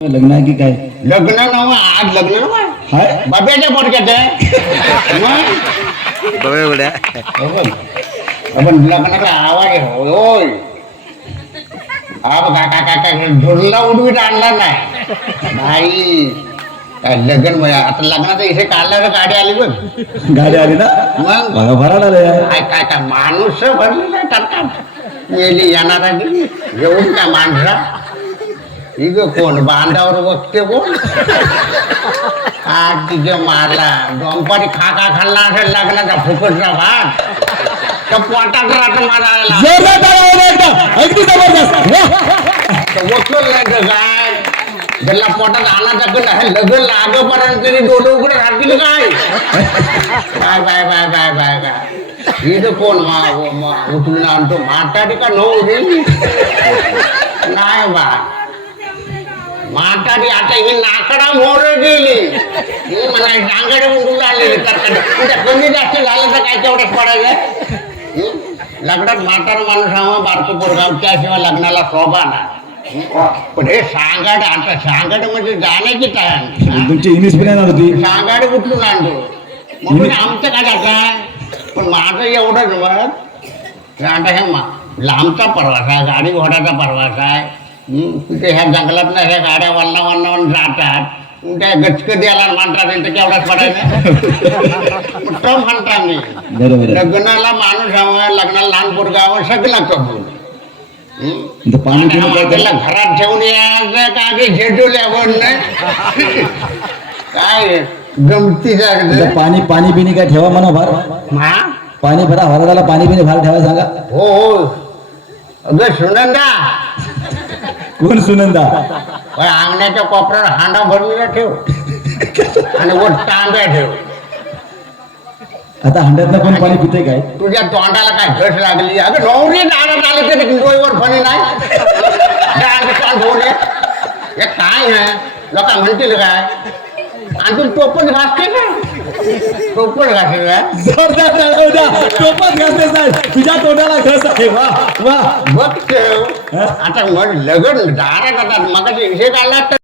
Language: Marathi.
लग्न आहे की काय? लग्न नव आज लग्न हाय. बाब्याच्या पोटक्यात आहे. मग? हो. आपण लग्नाचा आवाज आहे. होय. हा बघ, उडवीत आणला नाही. नाही काय लग्न म्हणजे आता लग्नाचा इथे काढल्यावर गाडी आली बघ. गाडी आली ना? मग? बघा भरायला आलंय. काय काय काय माणूस भरलेला आहे टपकाप मेली येणार येऊन काय माणसा? ही ग कोण बांधावर बघते कोण आज तिथे मारला डोंपारी खा खा खाल्ला असेल लग्नाचा फुकटचा भात तर पोटात राहतो माझा जोरदार टाळ्या वाजवा एकदा. अगदी जबरदस्त वा. तर वचल नाही तर काय ज्याला पोटात आणायचा कल आहे लग्न लागपर्यंत तरी डोळे उघडे राहतील काय bye bye bye bye bye bye ही तर कोण मा- मा- उचलून आणतो म्हातारी का नव्हती नाही बा म्हातारी आता ही नाकडा मोर गेली. ही म्हणा सांगडे उडून आलेली उद्या कमी जास्त झालं तर काय तेवढंच पडायचं? हं? लग्नात म्हातारा माणूस हवा बारको पोरगाव त्याशिवाय लग्नाला शोभा ना हं? पण हे सांगाड आता सांगाड म्हणजे जाण्याची टाइम तुमची इंग्लिश पण येणार होती. सांगाडे कुठून आणतो? म्हणून आमचं काय काय पण माझं एवढंच मत आता हे लांबचा प्रवास आहे गाडी घोड्याचा प्रवास आहे. हं, तिथे ह्या जंगलात ना ह्या गाड्या वल्ला वल्लावून जातात. त्या गचक द्यायला म्हणतात तर केवढाच पडायचं तो म्हणता मी? बरोबर आहे. लग्नाला माणूस हवं लग्नाला लहान पोरगा हवं सगळं कबूल. हं? त्याला घरात ठेवून यायचं का की झेटवल्यावर नाही. काय गमती पाणी पाणी पिणी काय ठेवा म्हणा भार. पाणी भरा हरडाला पाणी पिणी भार ठेवा सांगा. हो हो. अगं सुनंदा कोण सुनंदा? पण अंगण्याच्या कोपऱ्यावर हांडा भरलेला ठेव. आणि वर तांब्या ठेव. आता हंड्यातनं पण पाणी पिते काय? तुझ्या तोंडाला काय घस लागली? अगं नवरी दारात आली डोईवर फणी नाही. हे काय आहे लोक म्हणतील काय? आणि तू टोपण घासते का? टोपण घासेल का? जोरदार टाळ्या वाजवा. टोपच घासते साहेब. तुझ्या तोंडाला घस आहे. वा वा. ठेव. आता मग लगन दारात आता मग हे काढला तर